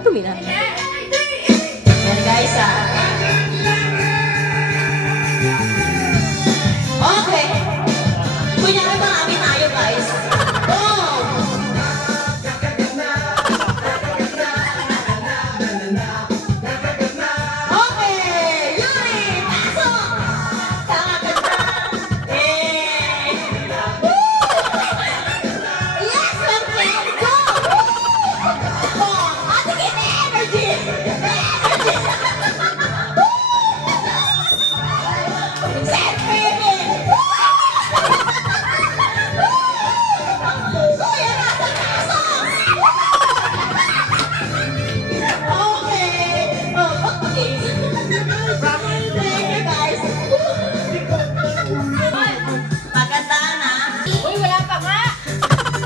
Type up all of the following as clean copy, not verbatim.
Patumi na. Yan guys Okay. Kunyari marami tayo guys.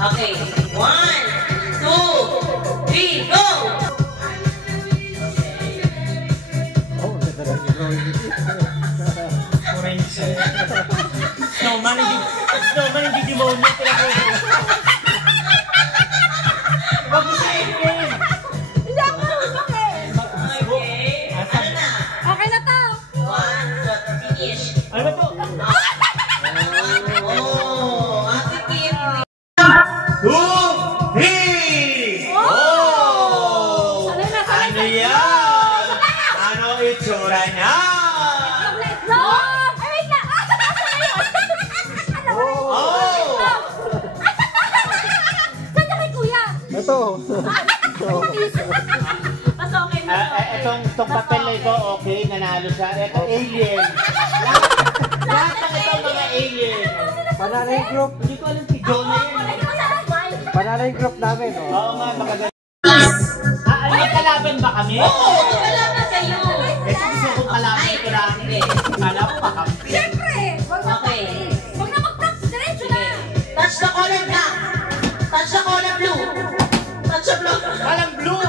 Okay, 1, 2, 3, go! Snowman, hindi demonyo. Wag mo siya i-game. Hindi ako bakit? Okay, ano na? Okay na to. 1, finish. Ano ba to? Oh, Ate Kim. 2, 3! Oh! Sanay na, sanay Ano na. yan? Ano itsura niya? No! Ay, wait lang. Oh! Saan ka kay kuya? Ito. Mas okay mo. Itong papel na ito, okay, nanalo siya. Ito, alien. Lahat ng ito mga alien. Pananay group. Hindi ko alam si Jonah yan. Pananay group namin. Oo nga, magaganda. Magkalaban ba kami? Oo, magkalaban kayo. Eh, gusto kong kalaban ko lang. Kala ko kakampi. Siyempre! Okay. Huwag na mag-touch. Diretso na. Touch the color black. Touch the color blue. Touch the blue. Walang blue.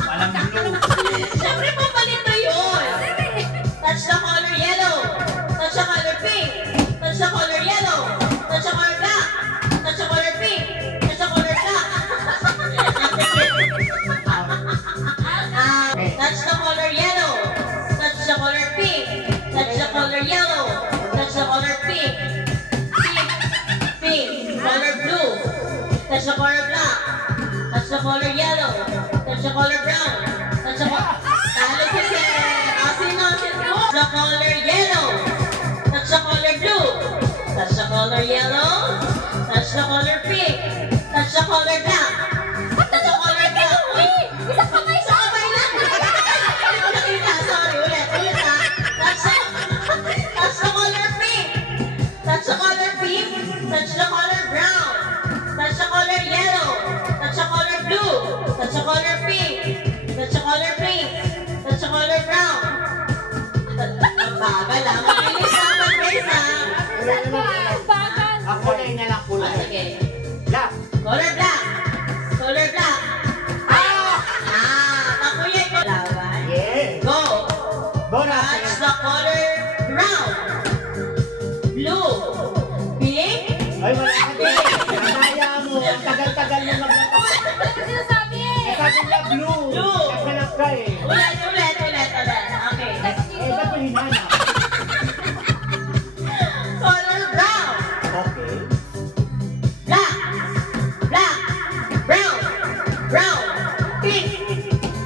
Walang blue. Siyempre po palito yun. Touch the color yellow. Touch the color pink. Touch the color yellow. Touch the color black. Touch the color pink. Touch the color black. Touch the color yellow. Touch the color pink. Touch the color yellow. Touch the color pink. Pink. Color blue. Touch the color black. Touch the color yellow. Touch the color brown. Touch the color... Talo si Sir. Sino? Touch the color yellow. Touch the color blue. Touch the color yellow. Touch the color pink. Touch the color black. Touch the color black. Isa kamay Isa kamay lang. Hindi ko nakita. Sorry. Ulit ha. Touch the color pink. Touch the color pink. Touch the color brown. Touch the color yellow. Touch the color blue. Touch the color pink. Touch the color pink. Touch the color brown. Ang bagal ha. Mabilis ha. Mabilis ha. Bagal. Ako na lang kulay. Sige. Black. Color black. Color black. Nakuya ko. Lawan. Yeah. Go. Bona. Touch the color brown. Blue. Pink. Ay, wala ka din. Nanaya mo. Ang tagal-tagal mo maglakad. Ano sinasabi eh? Sabi niya blue. Blue. Kaganap ka eh. Ulit. Okay. Eh, ba't mo hinanap? Color brown. Okay. Black. Brown. Pink.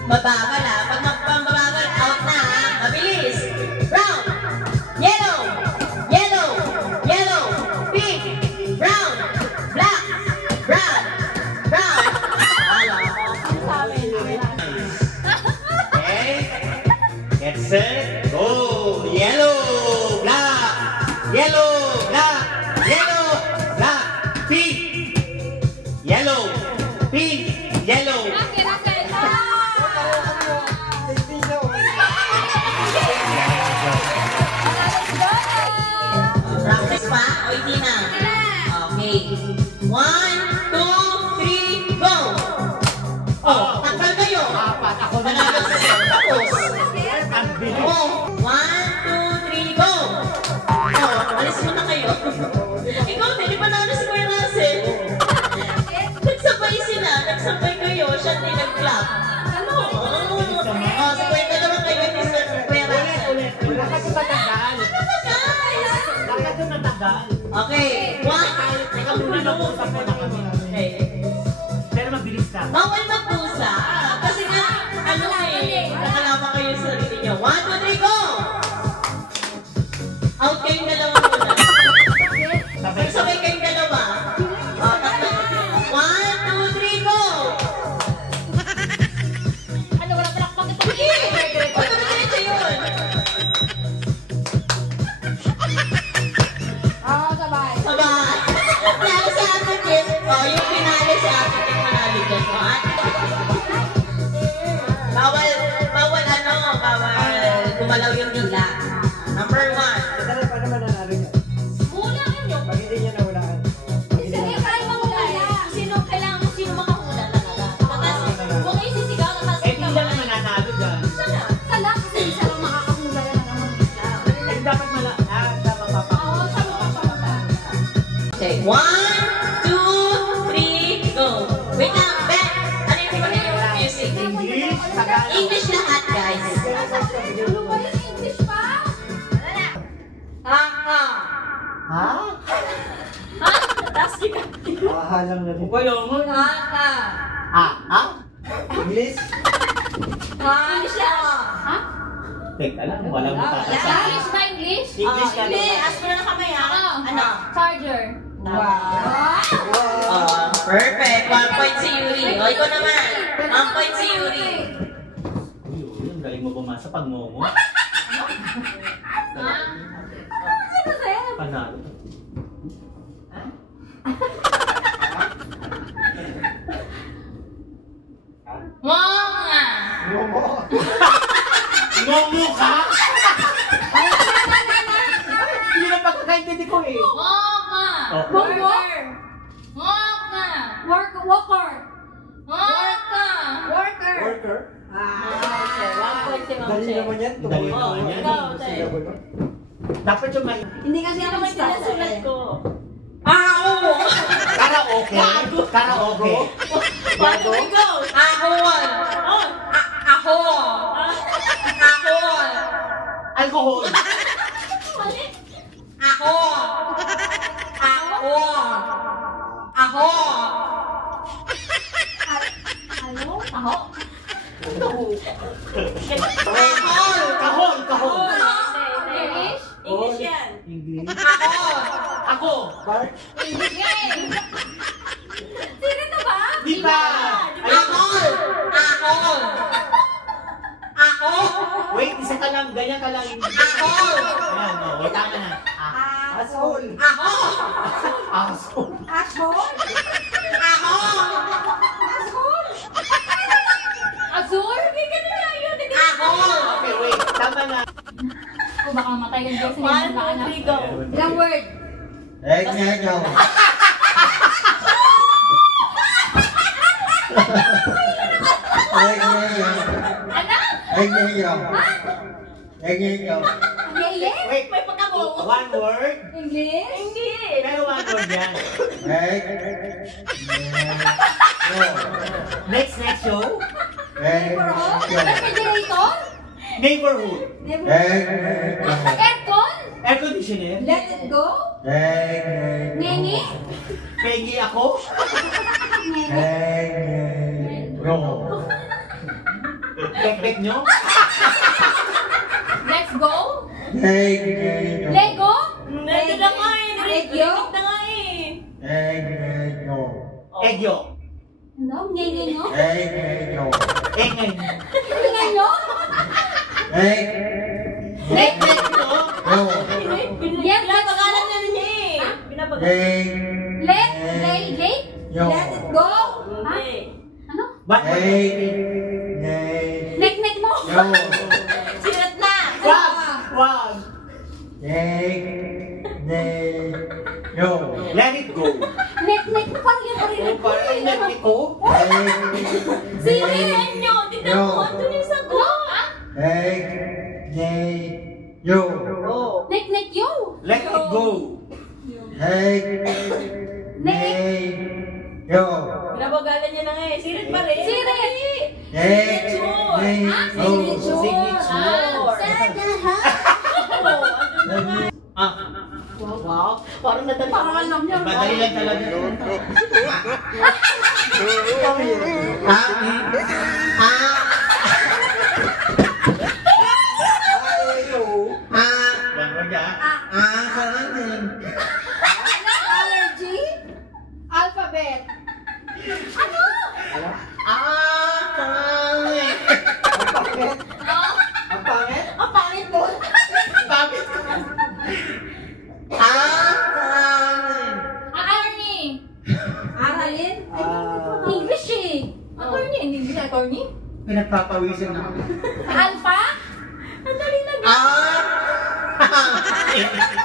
Mabagal ha. Pag mabagal, out na ha. Mabilis. Brown. Yellow. Pink. Brown. Black. Brown. Okay. Get set. Go. Yellow. Black. Pink. Yellow. Practice pa o hindi na? Okay. 1, 2, 3, go! Oh, takal kayo. Apat. Ako na Manalo lang. sa tapos. Ang bilis. Oh, 1, 2, 3, go! Oh, alis mo na kayo. Ikaw, hindi pa naano si Kuya Russell. Nagsabay sila. Nagsabay kayo. Siya din nag-clap. Ano? tagal. Okay, one. Teka muna, nag-usap muna kami. Okay. Pero mabilis ka. Bawal magpusa. Kasi nga, ano eh, nakalaman kayo sa sarili nyo. 1, 2, 3, go! Out kayong dalawa muna. Sabay kayong dalawa. Tatlo. 1, 2, 3, go! Ano, wala pala akong pagkakita. Sige! Pagkakita yun. Oo, sabay. Sabay. Dahil sa atin, Kit, yung pinali sa atin, yung manali dyan. Bawal gumalaw yung dila. Number 1. Tara, paano mananalo niya? Hulaan nyo. Pag hindi niya nahulaan. Sige, kaya mahula. Sino kailangan mo sino makahula talaga. Tapos, huwag kayo sisigaw na tapos. Eh, hindi lang mananalo dyan. Sala, kasi isa lang makakahula yan ang naman bigla. Eh, dapat dapat papakita. Oo, siya makakahula. Okay, 1, 2, 3, go. Wait lang, Ben. Ano yung yung music? English, Tagalog. English lahat, guys. Ano ba yung English pa? Ha? Ha? Ha? Tapos kita. Makahalang na rin. Ha? English? English lang. Ha? Teka lang, walang makakasa. English ba English? English ka Hindi, lang. ask mo na kamay, ha? Ano? Charger. Perfect. 1 point si Yuri. O, ikaw naman. 1 point si Yuri. Uy, ang galing mo bumasa pag momo. Ha? Ano sir? Panalo. Mga. Momo. Momo ka? Hindi na pagkakaintindi ko eh. Mga. Oh. Worker. Mga. Worker. Mga. Worker. Worker? Okay, 1 point si Ma'am Dali Che. naman yan. Dali naman yan. Ikaw, Che. Dapat yung may Hindi kasi ako may sinusulat ko. Oo! karaoke. Karaoke. 1, 2, 3, go! Ahon! Ahon! Ahon! Alcohol. Ahon! Ahon! Ahon! Ano? Taho? Ahon! Kahon. Kahon. English? English yan. English. Ahon! Ako. Bart? English yan. Sino ito ba? Di ba? Ahon! Ahon! Ahon! Wait, isa ka lang. Ganyan ka lang. Ahon! Ayan, o. Wait, tama na. Asshole. Ahon! Asshole. Ahon! Azur? Hindi ka na yun. Ahon! Okay, wait. Tama na. O baka matay yung Diyos. 1, 2, 3, go! Ilang word? Eh, nyayaw. Eh, nyayaw. Ano? Eh, nyayaw. Eh, nyayaw. Yeye? Wait, May pagkabo! one word. English? English! Pero one word yan. Eh, Next show. Neighborhood? Refrigerator? Neighborhood. Aircon? Air conditioner. Let it go? Nene? Peggy ako. Pek nyo. Let's go? Lego? Nandun na nga eh! Radio? Narinig na nga eh! Egyo. Ano? Nene nyo? Engay. Tingnan nyo? Nek nyo. Yes, Pinapagalan na niya eh! Pinapagalan. Let it go? Ha? Hindi. Ano? Ba't mo? Nek mo? Sirat na! Wag. Let it go. Nek mo parang yung parinig ko. Parang let it go. Sirihan nyo! Tignan mo! Ito na yung sagot! Nek yo? Let it go. Pinapagalan niya na nga eh! Sirit pa rin! Sirit! Signature. Ah, Ah. Wow. Parang nadali. Parang alam niya. Madali lang talaga. Allergy? Alphabet. Ano? Ang pangit mo. Attorney. Aralin? English eh. Attorney, hindi English attorney? Pinagpapawisan na ako. Alpha? Ang dali na nga.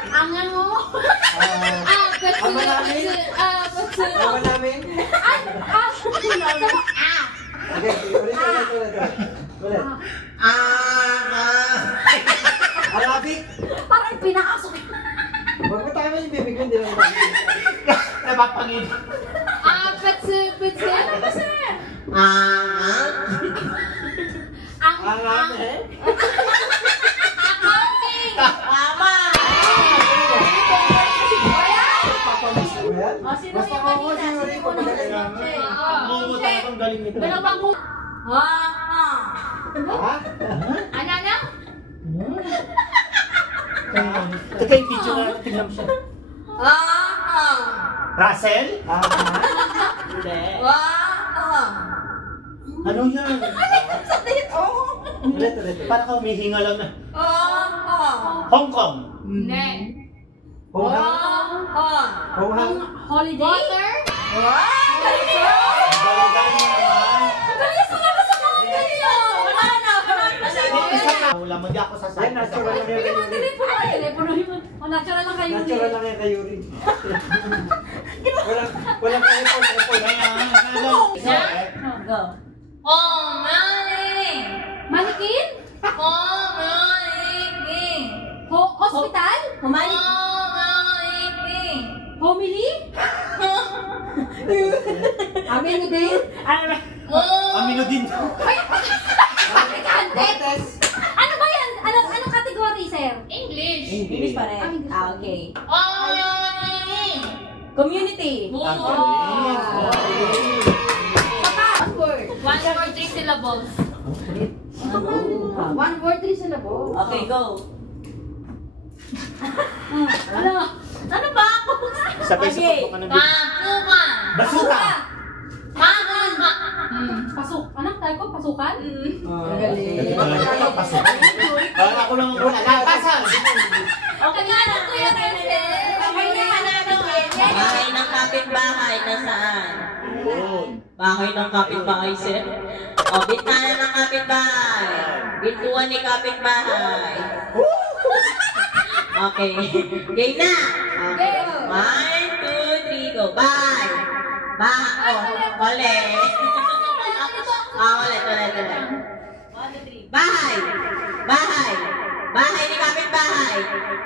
Ang ano? Arabic? Parang pinakasok. Huwag mo tayo yung bibig ko, hindi lang tayo. Napapangin. Ano ba sir? Arabic? Accounting. Tama. Papamis mo yan? Sino Basta yung ako mo, kanina? sino Sino rin yung ko kanina? madali lang. Mungo talagang galing nito. Meron bang kung... Ha? Ano? Teka yung video na tingnan mo siya. Russell? Hindi. Ano yan? Ulit, ulit. Parang ka humihinga lang na. Hong Kong. Hindi. Honghang? Holiday? Water? Galing mo naman. Galing sa mga sa mga kayo! Wala na! Isa na. Wala mo di ako sa Yan, natural lang yan Bigyan mo kayo. telepono kayo. Telepono yun. Natural lang kayo. Natural lang yan kayo rin. Walang telefon. Go. Manikin? Hospital? Homily? Amin mo din? Amino din. Praktikante? Ano ba yan? Anong category, sir? English pa rin. Okay. Community. Papa. One word. 1 word, 3 syllables. 1 word, 3 syllables. Okay, go. Ano ba ako? Sabay sa Okay. pagpukan ng video. Pakukan. Basuka. Pakuka. Pasok. Anak tayo ko? Pasukan? Galing. Ako lang ang una. Latasan. Okay na. Ko yan, sir. Bahay ng kapitbahay na saan? Bahay ng kapitbahay, sir. O, bintana ng kapitbahay. Bintuan ni kapitbahay. Okay. Game na. Okay. 1, 2, 3, go. Bye. Ulit. Ulit. 1, 2, 3. Bahay. Bahay ni kapitbahay.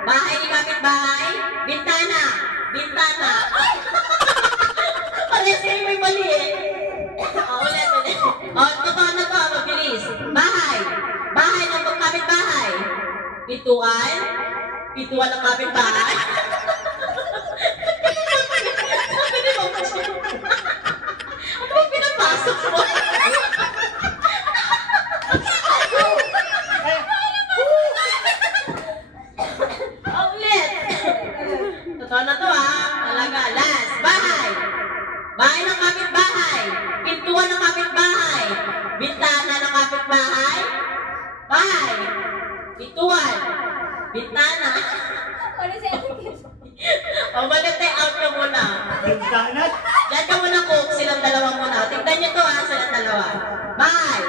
Bahay ni kapitbahay. Bintana. Ay! Ulit, sa'yo may mali eh. Ulit. Totoo na to. Mabilis. Bahay ng kapitbahay. Pituan ng kapitbahay. Ano ba pinapasok mo? Ulit. Totoo na to Talaga. Last. Bahay ng kapitbahay. Pintuan ng kapitbahay. Bintana ng kapitbahay. Bahay. Pintuan. Bintana. Balik tayo out ka muna. Bintana. Diyan ka muna, Cook. Silang dalawa muna. Tignan nyo to silang dalawa. Bahay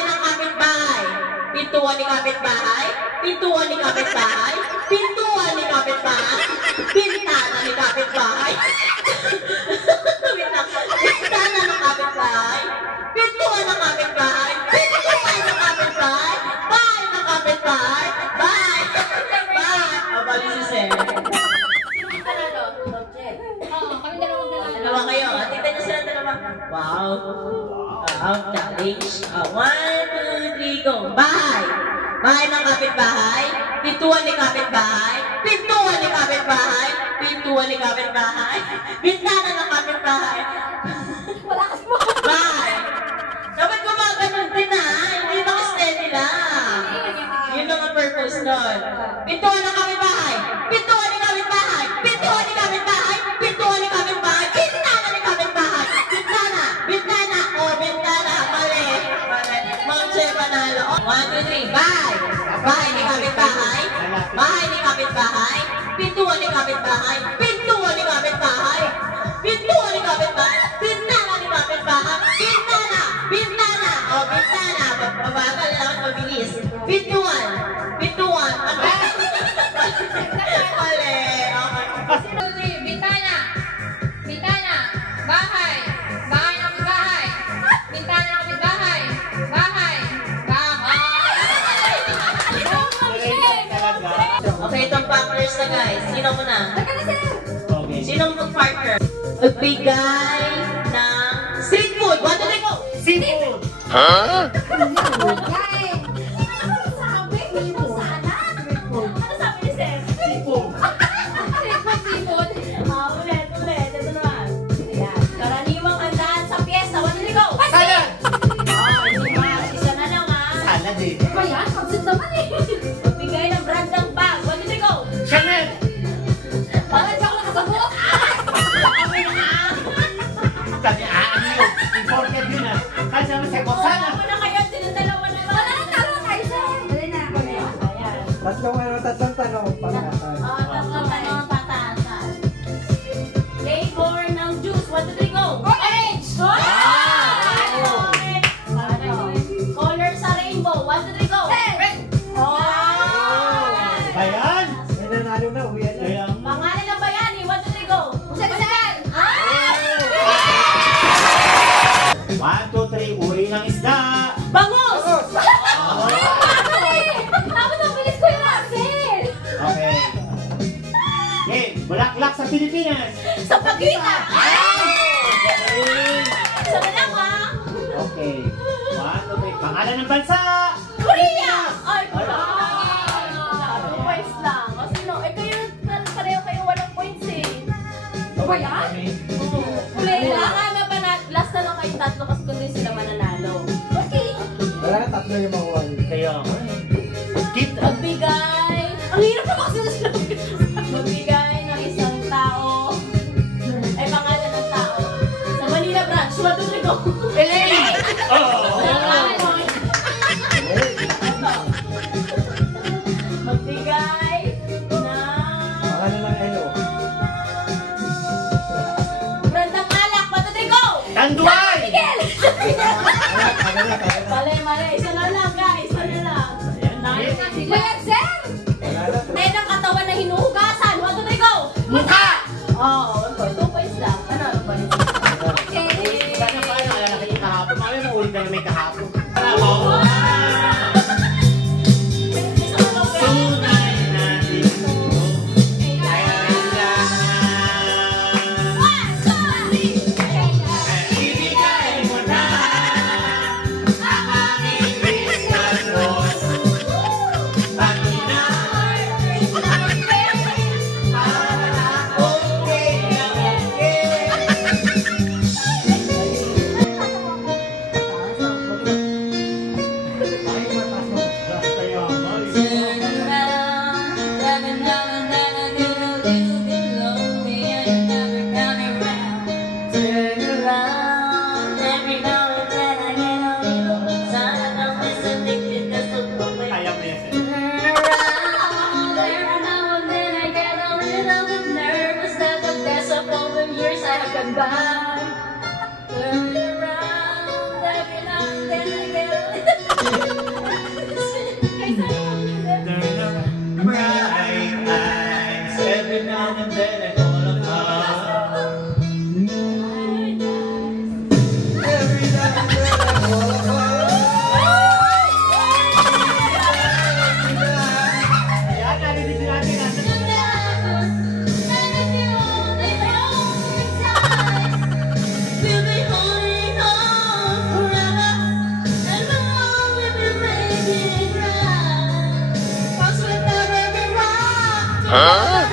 ng kapitbahay. Pintuan ni kapitbahay. Pintuan ni kapitbahay. Pintuan ni kapitbahay. Bintana ni kapitbahay. Bintana ng kapitbahay. Pintuan ng kapitbahay. Pintuan ng kapitbahay. Bahay ng kapitbahay. Bahay. Bali si Sir. Kami dalawa. Dalawa kayo. Tignan nyo sila dalawa. Wow. Challenge. 1, 2, 3, go. Bahay. Bahay ng kapitbahay. Pintuan ni kapitbahay. Pintuan ni kapitbahay. Pintuan ni kapitbahay. Bintana ng kapitbahay. Wala kasi mo. Bahay. Dapat gumaganon din ha. Hindi naka-steady lang. Yun lang ang purpose nun. Pintuan ng kapitbahay. Pintuan ni kapitbahay. Pintuan ni kapitbahay. Pintuan ni kapitbahay. Bintana ni kapitbahay. Bintana. Bintana. Oh, bintana. Mali. Mali. Ma'am Che, panalo. 1, 2, 3. Bahay. Bahay ni kapitbahay. Bahay ni kapitbahay. Pintuan ni kapitbahay. Pintuan ni kapitbahay. Pintuan ni kapitbahay. Bintana ni kapitbahay. Bintana. Bintana. Oh, bintana. Mabagal lang. Mabilis. Pintuan. Pintuan. Mali. Okay. Bintana. Bintana. Bahay. Bahay ng kapitbahay. Bintana ng kapitbahay. Bahay. Bahay. Talaga. Okay, itong partners na guys. Sino muna? Teka na, sir. Okay. Sinong mag-partner? Magbigay ng street food. 1, 2, 3, go! Seafood! Wala eh. Ano sabi? Dito sana. Ano sabi ni sir? Seafood! Sipon. Ulit. Ito naman. Ayan. Karaniwang handaan sa piyesta. 1, 2, 3, go! Salad! Hindi ba? Isa na lang ha. Salad eh. Ba yan? Pansin naman eh. Magbigay ng brand ng bag. 1, 2, 3, go! Chanel! Bakit siya ako nakasabot? Sabi, ano yun? Imported yun ah. Kasi naman sa Kosana. Wala na kayo. Silang dalawa naman. Wala na talo tayo, sir. Dali na. Ayan. Tatlong tanong, pangatan. Tatlong tanong pataasan. Flavor ng juice. 1, 2, 3, go! Orange! Orange! Color sa rainbow. 1, 2, 3, go! Red! Ayan! May nanalo na, uwian na. Kaya Pangalan ng bayani. 1, 2, 3, go! Busan! 1, 2, 3, uri ng isda! Bangus! Oh. Tapos ang bilis ko yung Russell! Okay. Okay, bulaklak sa Pilipinas! Sa pagkita! Galing. Isa na lang ha! Okay. 1, 2, 3, pangalan ng bansa! Korea! Ay, Korea! 2 points lang. O sino? Eh kayo, pareho kayo walang points eh. Ano ba yan? Kailangan na ba na, last na lang kayo tatlo kasi kung din sila mananalo. Okay. Wala na, tatlo yung makuha. Kaya nga. Kit! Magbigay. Ang hirap na kasi na sila. Magbigay ng isang tao. Ay, pangalan ng tao. Sa Manila branch. 1, 2, 3, go. Elaine! Oh! Magbigay ng Pangalan ng Elo. brandang alak. 1, 2, 3, go. Tanduay! Miguel! Kaya na. Mali. Isa na lang, guys. Isa na lang. Ayan, Kuya Zen! Wala na. Tayo ng katawan na hinuhugasan. 1, 2, 3, go. Lahat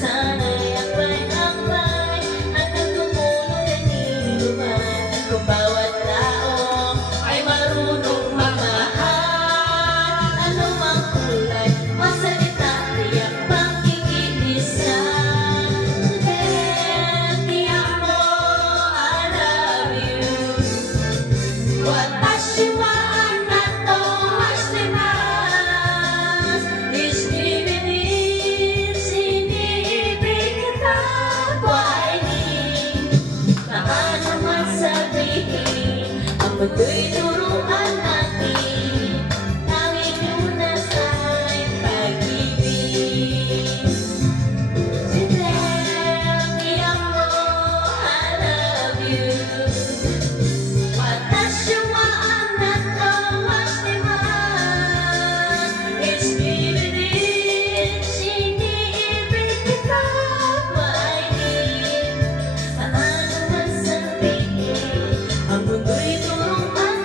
sana'y ako'y mundo'y turuan natin, tanging lunas ay pag-ibig. Sintiyak mo, I love you. Watashuwaan na tawas naman, it's bibigin, siniibig kita, mainin. Paano man sabihin, ang mundo'y turuan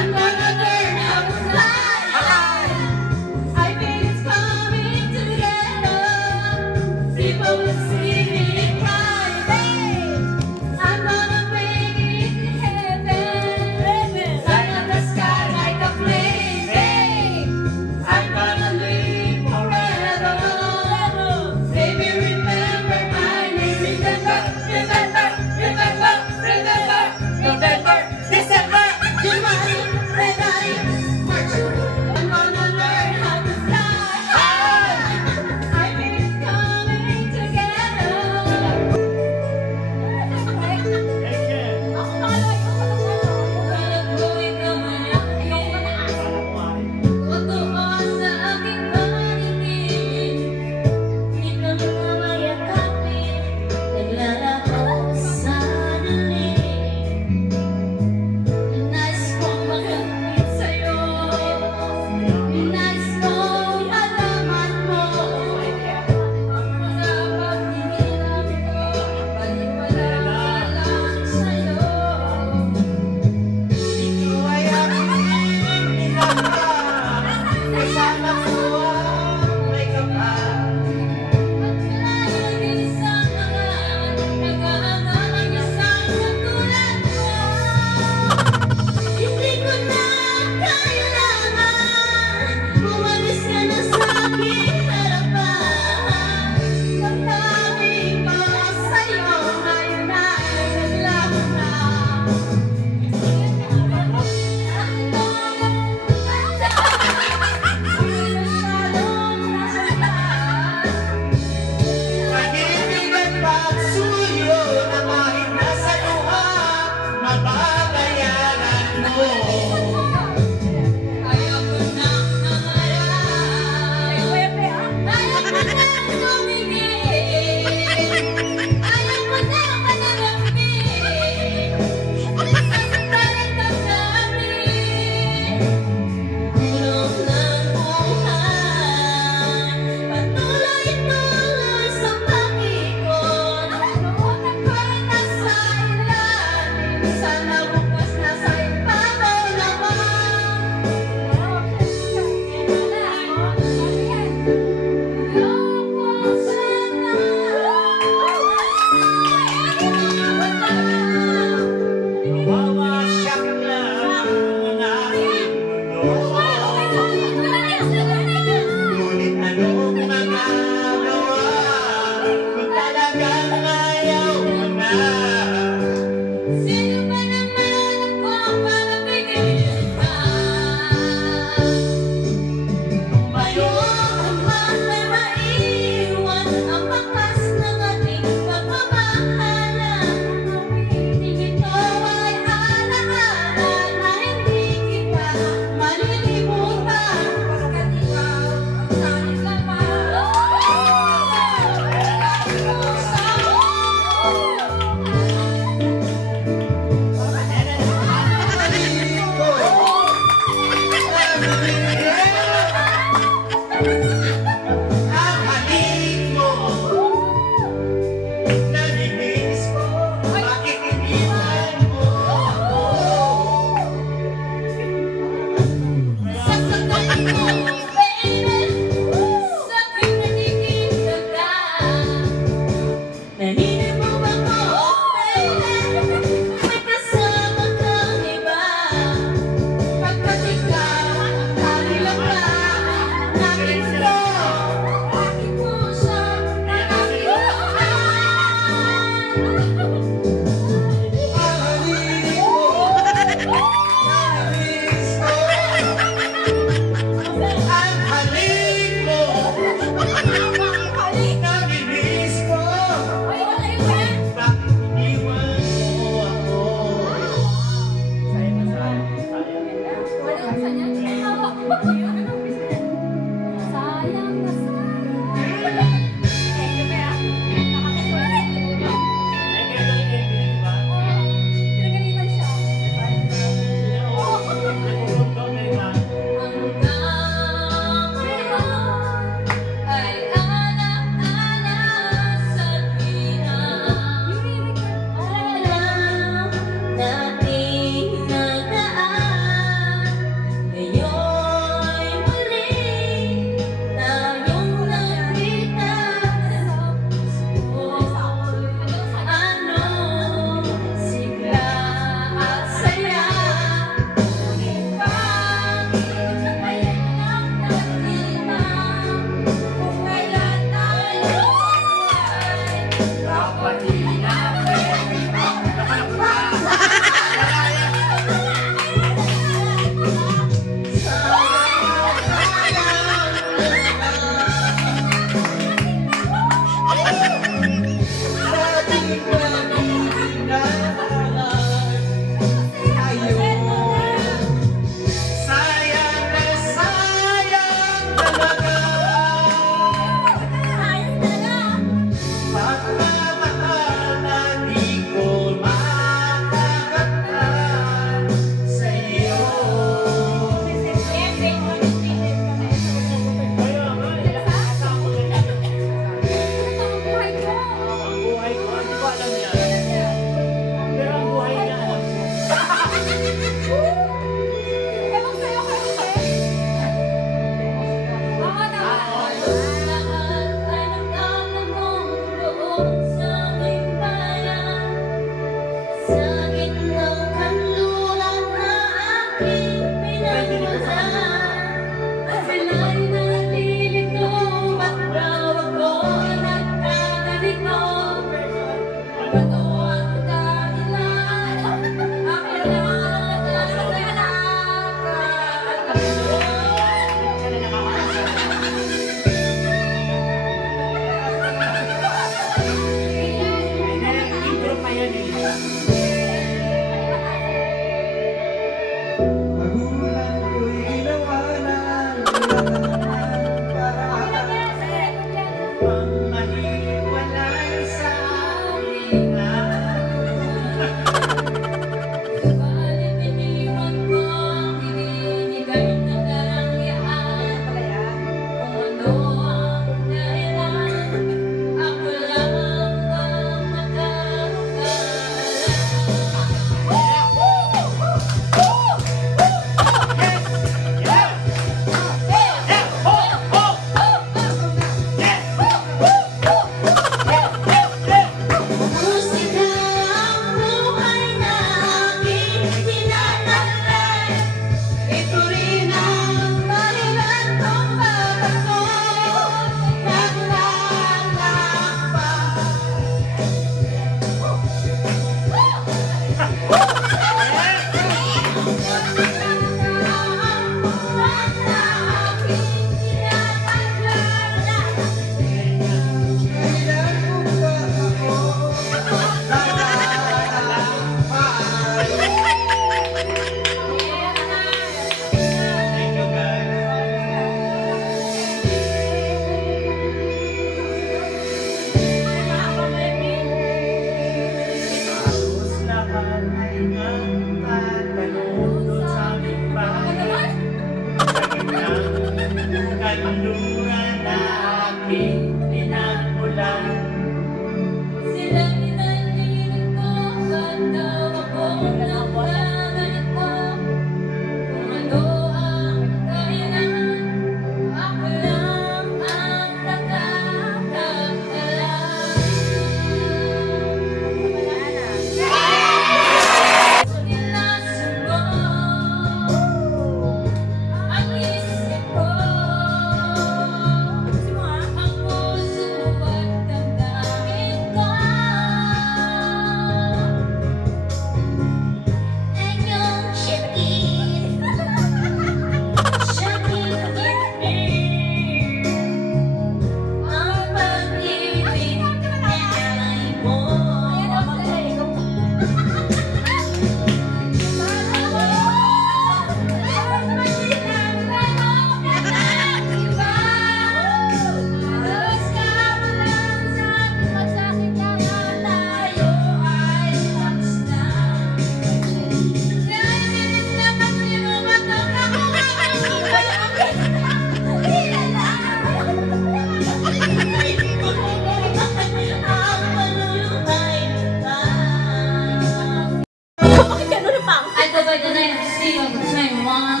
the name of Steel 21.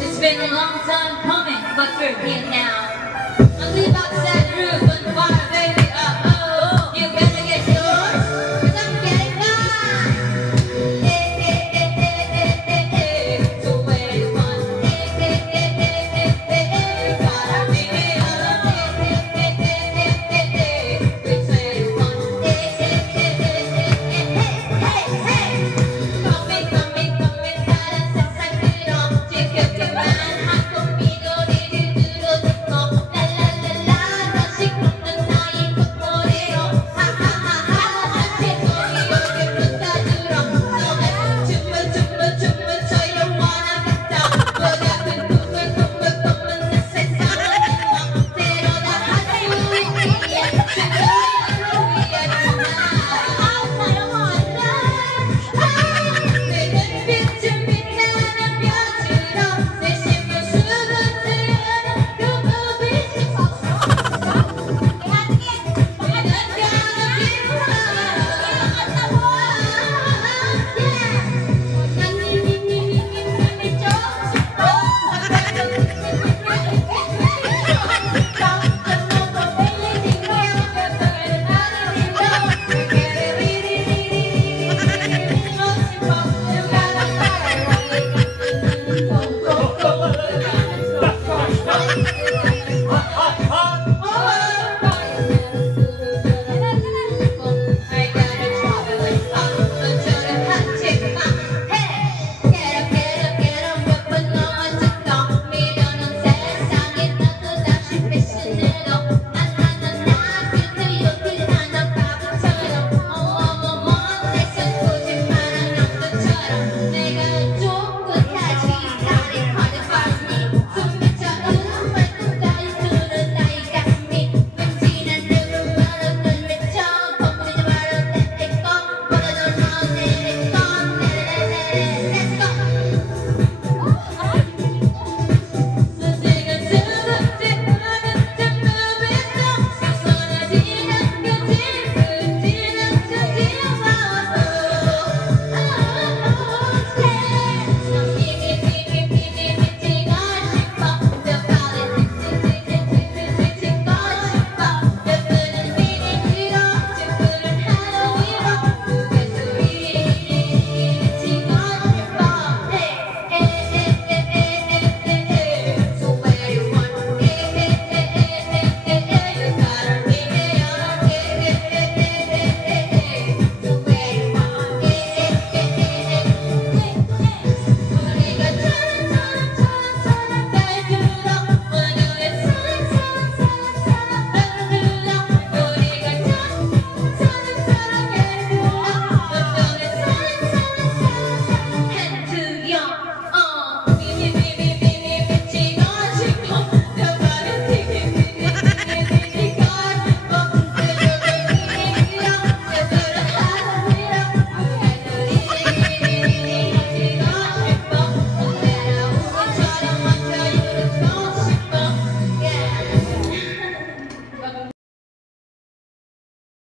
It's been a long time coming, but we're here now.